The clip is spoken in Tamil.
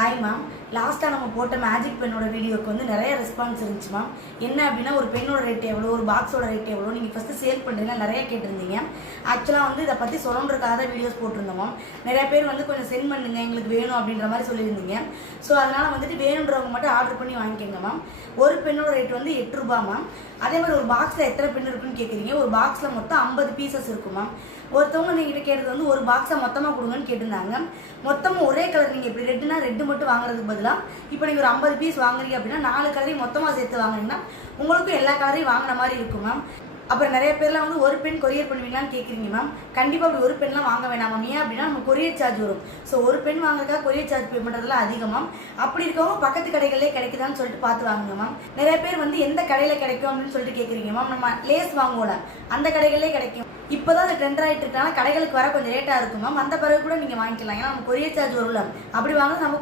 Hi ma'am. லாஸ்ட்டாக நம்ம போட்ட மேஜிக் பென்னோட வீடியோக்கு வந்து நிறைய ரெஸ்பான்ஸ் இருந்துச்சு மேம். என்ன அப்படின்னா ஒரு பென்னோட ரேட் எவ்வளோ, ஒரு பாக்ஸோட ரேட் எவ்வளோ, நீங்கள் ஃபஸ்ட்டு சேல் பண்ணுறீங்கன்னா நிறைய கேட்டிருந்தீங்க. ஆக்சுவலாக வந்து இதை பற்றி சொல்லணுன்றக்காக தான் வீடியோஸ் போட்டிருந்தோம் மேம். நிறைய பேர் வந்து கொஞ்சம் சென்ட் பண்ணுங்க எங்களுக்கு வேணும் அப்படின்ற மாதிரி சொல்லியிருந்தீங்க. ஸோ அதனால் வந்துட்டு வேணுன்றவங்க மட்டும் ஆர்டர் பண்ணி வாங்கிக்கோங்க மேம். ஒரு பென்னோட ரேட் வந்து 8 ரூபா மேம். அதே மாதிரி ஒரு பாக்ஸில் எத்தனை பென் இருக்குன்னு கேட்குறீங்க. ஒரு பாக்ஸில் மொத்தம் 50 பீசஸ் இருக்கும் மேம். ஒருத்தவங்க நீங்கிட்ட கேட்டது வந்து ஒரு பாக்ஸை மொத்தமாக கொடுங்கன்னு கேட்டிருந்தாங்க. மொத்தமாக ஒரே கலர், நீங்கள் இப்படி ரெட்டுனா ரெட்டு மட்டும் வாங்குறதுக்கு பதிலாக இப்போ நீங்கள் ஒரு 50 பீஸ் வாங்குறீங்க அப்படின்னா 4 கலரையும் மொத்தமாக சேர்த்து வாங்கினீங்கன்னா உங்களுக்கும் எல்லா கலரையும் வாங்கின மாதிரி இருக்கும் மேம். அப்புறம் நிறைய பேர்லாம் வந்து ஒரு பென் கொரியர் பண்ணுவீங்களான்னு கேட்குறீங்க மேம். கண்டிப்பாக அப்படி ஒரு பென்லாம் வாங்க வேணாம் மேம். ஏன் அப்படின்னா நம்ம கொரியர் சார்ஜ் வரும். ஸோ ஒரு பென் வாங்குறதுக்காக கொரியர் சார்ஜ் பே பண்ணுறதுலாம் அதிகம் மேம். அப்படி இருக்கவங்க பக்கத்து கடைகளே கிடைக்குதான்னு சொல்லிட்டு பார்த்து வாங்குங்க மேம். நிறைய பேர் வந்து எந்த கடையில் கிடைக்கும் அப்படின்னு சொல்லிட்டு கேட்குறீங்க மேம். நம்ம லேஸ் வாங்குவோம்ல, அந்த கடைகளே கிடைக்கும். இப்போ தான் அது ட்ரெண்ட் ஆகிட்டு இருக்காங்க. கடைகளுக்கு வர கொஞ்சம் ரேட்டாக இருக்கும் மேம். அந்த பிறகு கூட நீங்கள் வாங்கிக்கலாம். ஏன்னா நம்ம கொரியர் சார்ஜ் வரும்ல, அப்படி வாங்க நம்ம